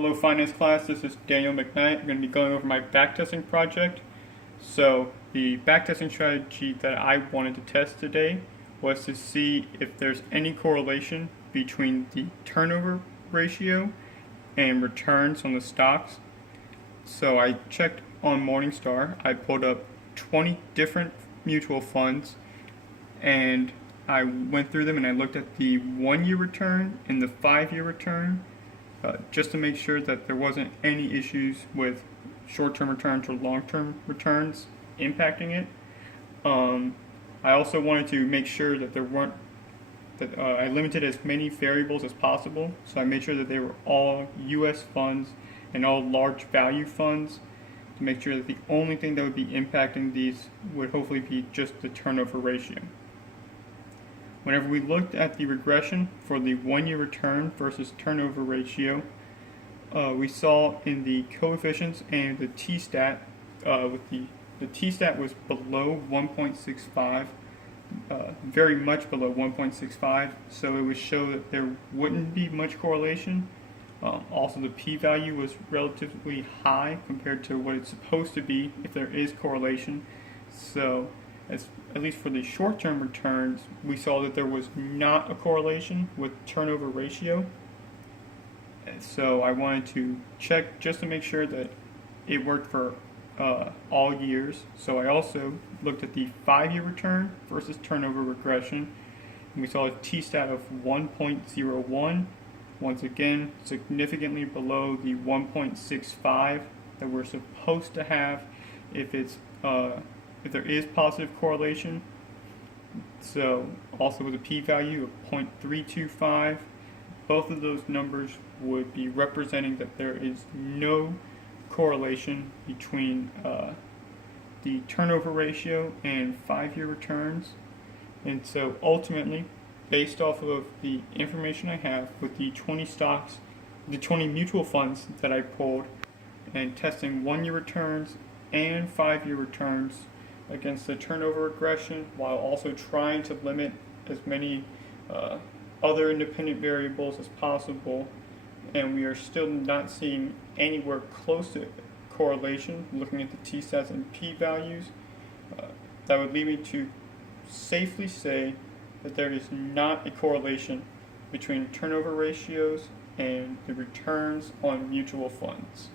Hello finance class, this is Daniel McKnight. I'm going to be going over my backtesting project. So the backtesting strategy that I wanted to test today was to see if there's any correlation between the turnover ratio and returns on the stocks. So I checked on Morningstar. I pulled up 20 different mutual funds and I went through them and I looked at the 1-year return and the 5-year return just to make sure that there wasn't any issues with short-term returns or long-term returns impacting it. I also wanted to make sure that I limited as many variables as possible. So I made sure that they were all U.S. funds and all large value funds to make sure that the only thing that would be impacting these would hopefully be just the turnover ratio. Whenever we looked at the regression for the 1-year return versus turnover ratio, we saw in the coefficients and the t-stat, the t-stat was below 1.65, very much below 1.65, so it would show that there wouldn't be much correlation. Also, the p-value was relatively high compared to what it's supposed to be if there is correlation. So, at least for the short-term returns, we saw that there was not a correlation with turnover ratio. So I wanted to check just to make sure that it worked for all years. So I also looked at the 5-year return versus turnover regression, and we saw a t-stat of 1.01. Once again, significantly below the 1.65 that we're supposed to have if there is positive correlation. So also with a p-value of 0.325, both of those numbers would be representing that there is no correlation between the turnover ratio and 5-year returns. And so ultimately, based off of the information I have with the 20 stocks, the 20 mutual funds that I pulled, and testing 1-year returns and 5-year returns against the turnover regression, while also trying to limit as many other independent variables as possible, and we are still not seeing anywhere close to correlation looking at the t-stats and p-values. That would lead me to safely say that there is not a correlation between turnover ratios and the returns on mutual funds.